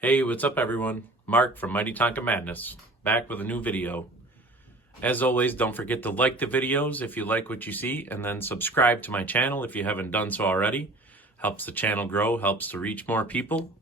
Hey, what's up everyone? Mark from Mighty Tonka Madness, back with a new video. As always, don't forget to like the videos if you like what you see, and then subscribe to my channel if you haven't done so already. Helps the channel grow, helps to reach more people.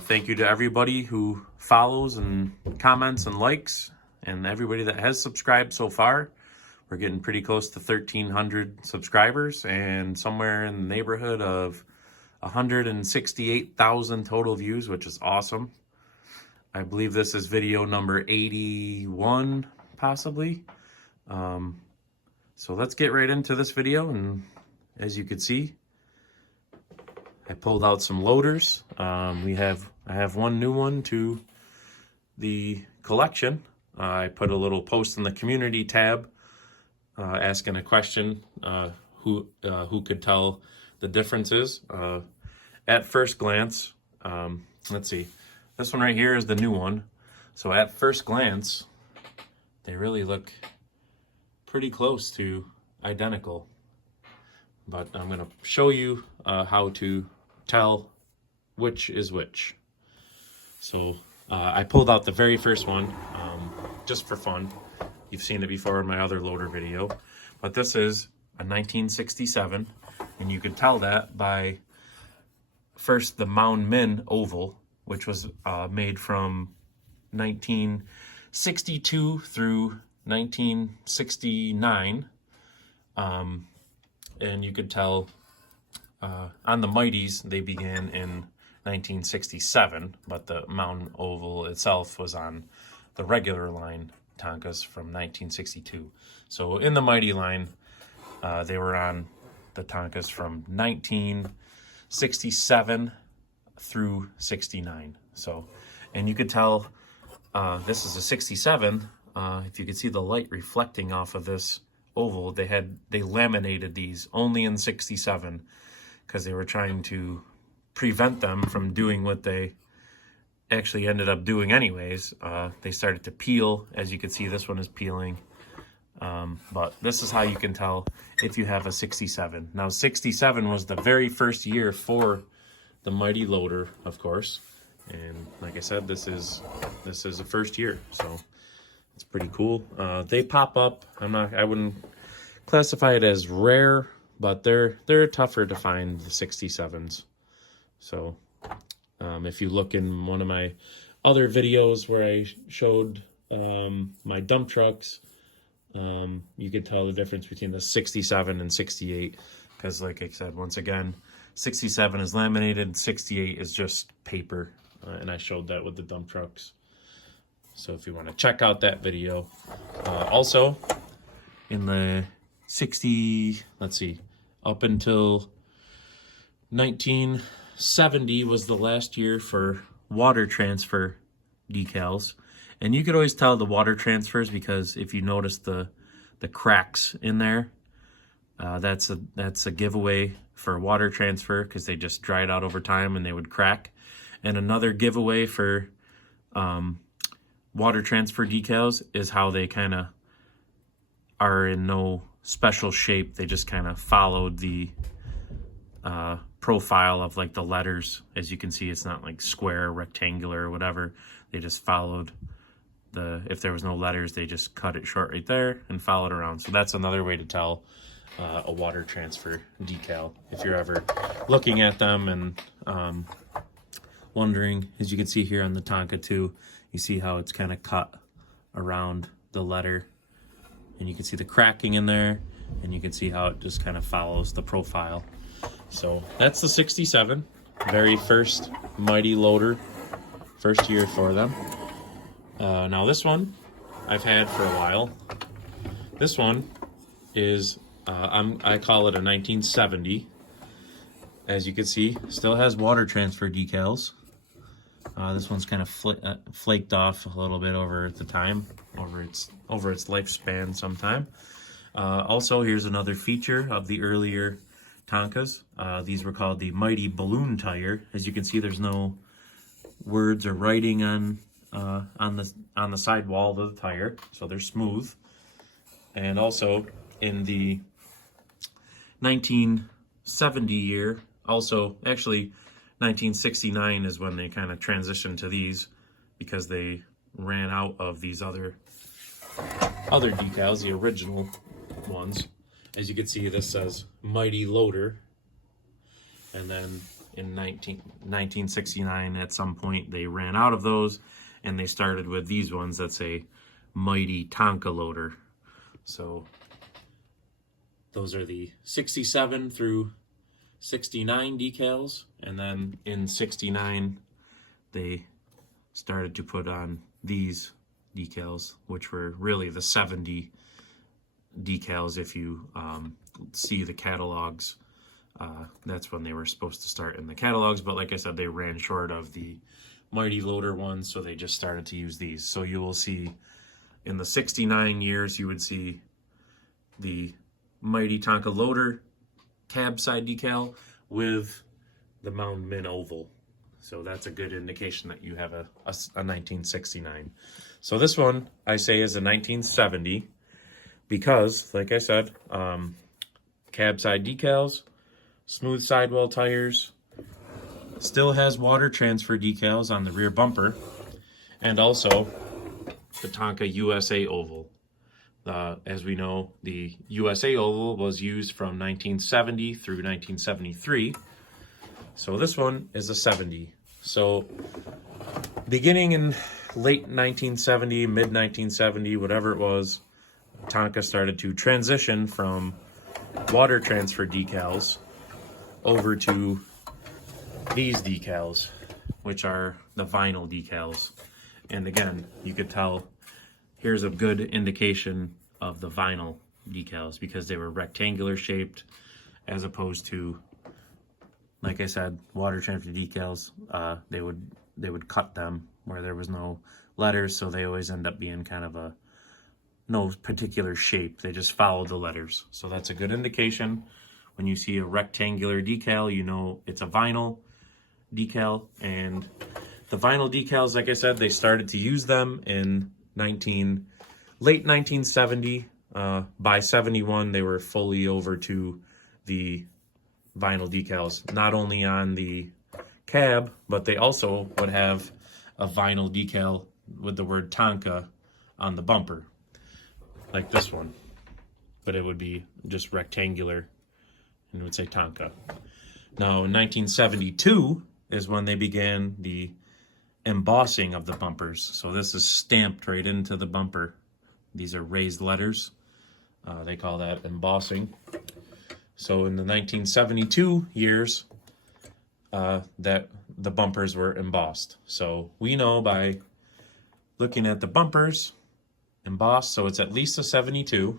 Thank you to everybody who follows and comments and likes, and everybody that has subscribed so far. We're getting pretty close to 1,300 subscribers, and somewhere in the neighborhood of 168,000 total views, which is awesome. I believe this is video number 81, possibly. So let's get right into this video. And as you can see, I pulled out some loaders. I have one new one to the collection. I put a little post in the community tab asking a question, who could tell the differences. At first glance, let's see, this one right here is the new one. So at first glance, they really look pretty close to identical. But I'm going to show you how to tell which is which. So I pulled out the very first one just for fun. You've seen it before in my other loader video. But this is a 1967, and you can tell that by first the Mound Min oval, which was made from 1962 through 1969. And you could tell on the Mighties, they began in 1967, but the Mound oval itself was on the regular line Tonkas from 1962. So in the Mighty line, they were on the Tonkas from 1967 through 69. So, and you could tell this is a 67. If you could see the light reflecting off of this oval, they laminated these only in 67 because they were trying to prevent them from doing what they actually ended up doing anyways. They started to peel. As you can see, this one is peeling. But this is how you can tell if you have a 67. Now, 67 was the very first year for the Mighty loader, of course. And like I said, this is the first year, so it's pretty cool. They pop up. I wouldn't classify it as rare, but they're tougher to find, the 67s. So if you look in one of my other videos where I showed my dump trucks, you can tell the difference between the 67 and 68, because like I said, once again, 67 is laminated, 68 is just paper, and I showed that with the dump trucks. So if you want to check out that video. Also, in the 60, let's see, up until 1970 was the last year for water transfer decals. And you could always tell the water transfers because if you notice the cracks in there, that's a giveaway for water transfer, because they just dried out over time and they would crack. And another giveaway for water transfer decals is how they kind of are in no special shape. They just kind of followed the profile of like the letters. As you can see, it's not like square, rectangular, or whatever. They just followed if there was no letters, they just cut it short right there and followed around. So that's another way to tell a water transfer decal if you're ever looking at them and wondering. As you can see here on the Tonka too, you see how it's kind of cut around the letter, and you can see the cracking in there, and you can see how it just kind of follows the profile. So that's the 67, very first Mighty loader, first year for them. Now this one I've had for a while. This one is I call it a 1970. As you can see, still has water transfer decals. This one's kind of flaked off a little bit over the time, over its lifespan sometime. Also, here's another feature of the earlier Tonkas. These were called the Mighty balloon tire. As you can see, there's no words or writing on the side wall of the tire, so they're smooth. And also in the 1970 year, also actually 1969 is when they kind of transitioned to these, because they ran out of these other decals, the original ones. As you can see, this says Mighty Loader. And then in 1969, at some point, they ran out of those, and they started with these ones that say Mighty Tonka Loader. So those are the 67 through 69 decals, and then in 69 they started to put on these decals, which were really the 70 decals. If you see the catalogs, that's when they were supposed to start in the catalogs, but like I said, they ran short of the Mighty Loader ones, so they just started to use these. So you will see in the 69 years, you would see the Mighty Tonka Loader cab side decal with the Mountain Min oval. So that's a good indication that you have a 1969. So this one I say is a 1970 because, like I said, cab side decals, smooth sidewall tires, still has water transfer decals on the rear bumper, and also the Tonka USA oval. As we know, the USA oval was used from 1970 through 1973. So this one is a 70. So beginning in late 1970, mid 1970, whatever it was, Tonka started to transition from water transfer decals over to these decals, which are the vinyl decals. And again, you could tell, here's a good indication of the vinyl decals because they were rectangular shaped, as opposed to, like I said, water transfer decals. They would cut them where there was no letters, so they always end up being kind of no particular shape. They just follow the letters. So that's a good indication. When you see a rectangular decal, you know it's a vinyl decal. And the vinyl decals, like I said, they started to use them in late 1970. By 71, they were fully over to the vinyl decals, not only on the cab, but they also would have a vinyl decal with the word Tonka on the bumper, like this one, but it would be just rectangular and it would say Tonka. Now, in 1972 is when they began the embossing of the bumpers. So this is stamped right into the bumper. These are raised letters. They call that embossing. So in the 1972 years, that the bumpers were embossed. So we know by looking at the bumpers embossed, so it's at least a 72.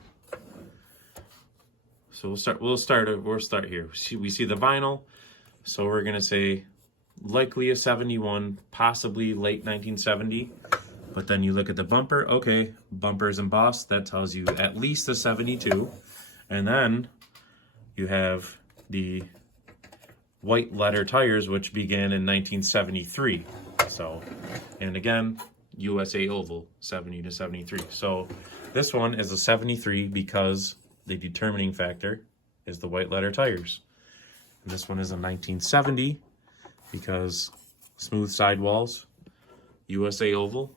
So we'll start here. We see the vinyl, so we're gonna say likely a 71, possibly late 1970. But then you look at the bumper, okay, bumper's embossed, that tells you at least a 72. And then you have the white letter tires, which began in 1973. So, and again, USA oval, 70 to 73. So this one is a 73 because the determining factor is the white letter tires. And this one is a 1970 because smooth sidewalls, USA oval,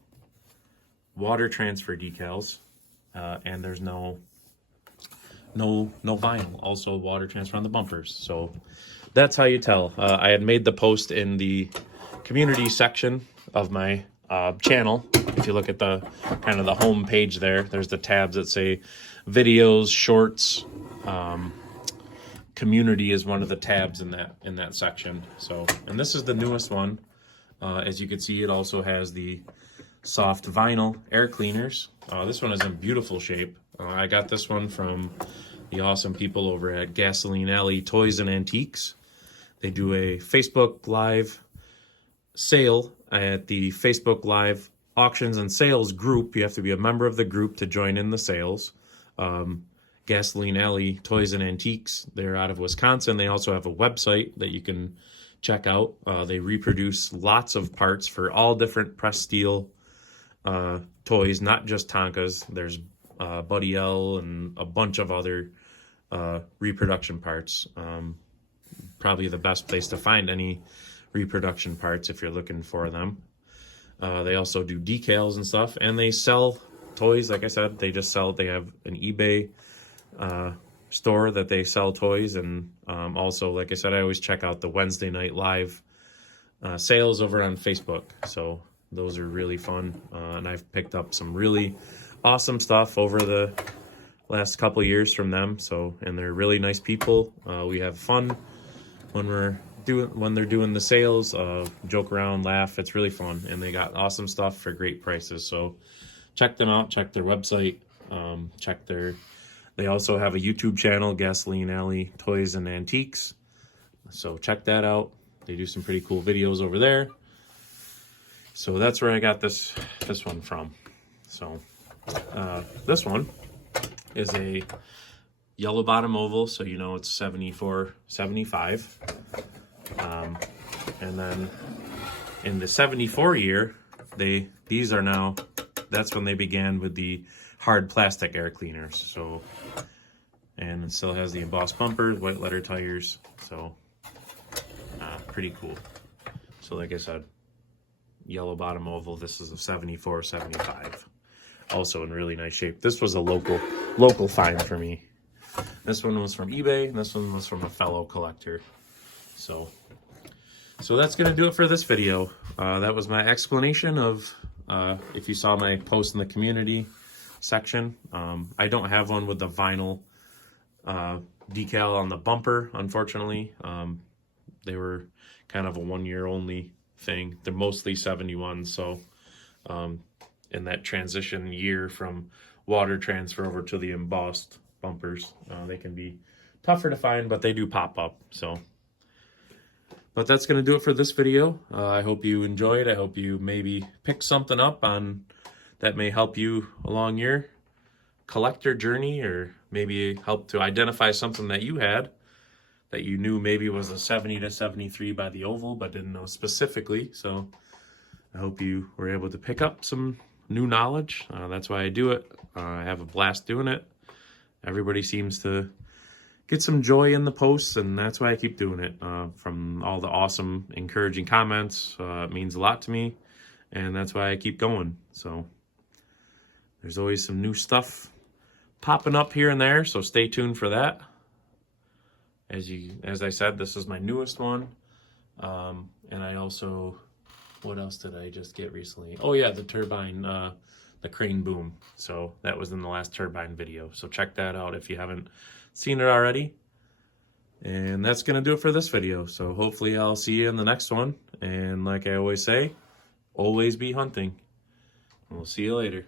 water transfer decals, and there's no vinyl. Also water transfer on the bumpers. So that's how you tell. I had made the post in the community section of my channel. If you look at the kind of the home page there's the tabs that say videos, shorts. Community is one of the tabs in that section. So, and this is the newest one. As you can see, it also has the soft vinyl air cleaners. This one is in beautiful shape. I got this one from the awesome people over at Gasoline Alley Toys and Antiques. They do a Facebook Live sale at the Facebook Live Auctions and Sales group. You have to be a member of the group to join in the sales. Gasoline Alley Toys and Antiques, they're out of Wisconsin. They also have a website that you can check out. They reproduce lots of parts for all different pressed steel toys, not just Tonkas. There's Buddy L and a bunch of other reproduction parts. Probably the best place to find any reproduction parts if you're looking for them. They also do decals and stuff, and they sell toys. Like I said, they have an eBay store that they sell toys, and also, like I said, I always check out the Wednesday night live sales over on Facebook. So those are really fun, and I've picked up some really awesome stuff over the last couple years from them. So, and they're really nice people. We have fun when they're doing the sales, joke around, laugh. It's really fun, and they got awesome stuff for great prices. So check them out, check their website, they also have a YouTube channel, Gasoline Alley Toys and Antiques. So check that out. They do some pretty cool videos over there. So that's where I got this one from. So this one is a yellow bottom oval, so you know it's 74, 75. And then in the 74 year, these are now, that's when they began with the hard plastic air cleaners. So, and it still has the embossed bumpers, white letter tires. So pretty cool. So like I said, yellow bottom oval. This is a 74, 75. Also in really nice shape. This was a local find for me. This one was from eBay, and this one was from a fellow collector. So that's gonna do it for this video. That was my explanation of, if you saw my post in the community section, I don't have one with the vinyl decal on the bumper, unfortunately. They were kind of a 1 year only thing. They're mostly 71, so in that transition year from water transfer over to the embossed bumpers, they can be tougher to find, but they do pop up. So, but that's going to do it for this video. I hope you enjoyed. I hope you maybe pick something up on that may help you along your collector journey, or maybe help to identify something that you had that you knew maybe was a 70 to 73 by the oval, but didn't know specifically. So I hope you were able to pick up some new knowledge. That's why I do it. I have a blast doing it. Everybody seems to get some joy in the posts, and that's why I keep doing it. From all the awesome, encouraging comments, it means a lot to me, and that's why I keep going. So there's always some new stuff popping up here and there, so stay tuned for that. As I said, this is my newest one, and I also, what else did I just get recently? Oh yeah, the turbine, the crane boom. So that was in the last turbine video. So check that out if you haven't seen it already. And that's gonna do it for this video. So hopefully I'll see you in the next one. And like I always say, always be hunting. And we'll see you later.